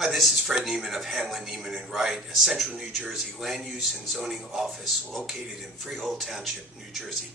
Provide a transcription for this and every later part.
Hi, this is Fred Niemann of Hanlon Niemann Wright, a Central New Jersey land use and zoning office located in Freehold Township, New Jersey.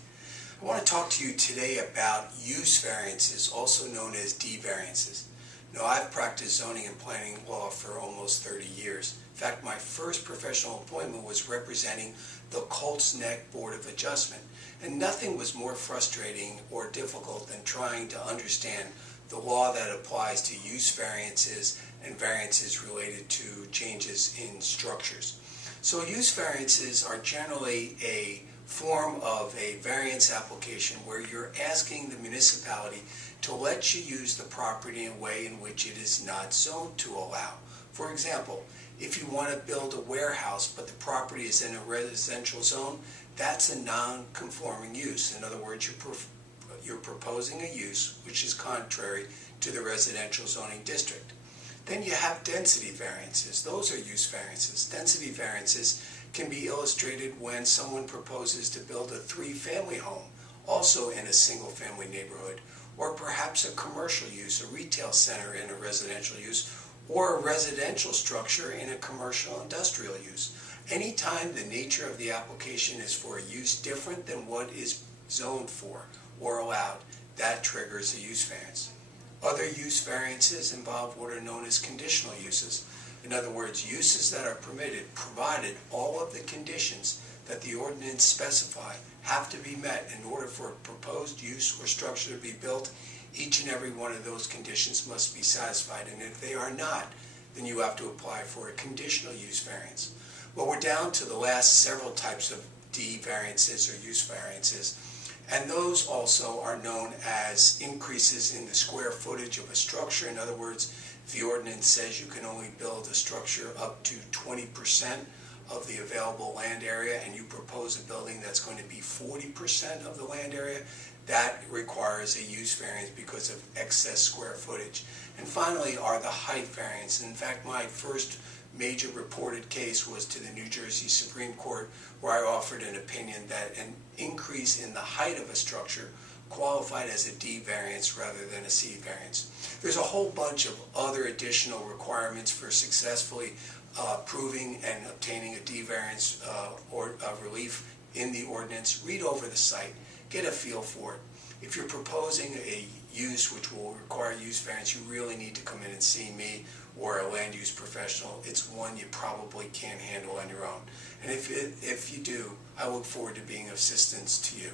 I want to talk to you today about use variances, also known as D variances. Now, I've practiced zoning and planning law for almost 30 years. In fact, my first professional appointment was representing the Colts Neck Board of Adjustment, and nothing was more frustrating or difficult than trying to understand the law that applies to use variances and variances related to changes in structures. So use variances are generally a form of a variance application where you're asking the municipality to let you use the property in a way in which it is not zoned to allow. For example, if you want to build a warehouse but the property is in a residential zone, that's a non-conforming use. In other words, you're proposing a use which is contrary to the residential zoning district. Then you have density variances. Those are use variances. Density variances can be illustrated when someone proposes to build a three-family home, also in a single-family neighborhood, or perhaps a commercial use, a retail center in a residential use, or a residential structure in a commercial industrial use. Anytime the nature of the application is for a use different than what is zoned for or allowed, that triggers a use variance. Other use variances involve what are known as conditional uses. In other words, uses that are permitted provided all of the conditions that the ordinance specify have to be met in order for a proposed use or structure to be built. Each and every one of those conditions must be satisfied, and if they are not, then you have to apply for a conditional use variance. Well, we're down to the last several types of D variances or use variances. And those also are known as increases in the square footage of a structure. In other words, if the ordinance says you can only build a structure up to 20% of the available land area and you propose a building that's going to be 40% of the land area, that requires a use variance because of excess square footage. And finally are the height variance. In fact, my first major reported case was to the New Jersey Supreme Court, where I offered an opinion that an increase in the height of a structure qualified as a D variance rather than a C variance. There's a whole bunch of other additional requirements for successfully proving and obtaining a D variance or relief in the ordinance. Read over the site, get a feel for it. If you're proposing a use which will require use variance, you really need to come in and see me or a land use professional. It's one you probably can't handle on your own. And if you do, I look forward to being of assistance to you.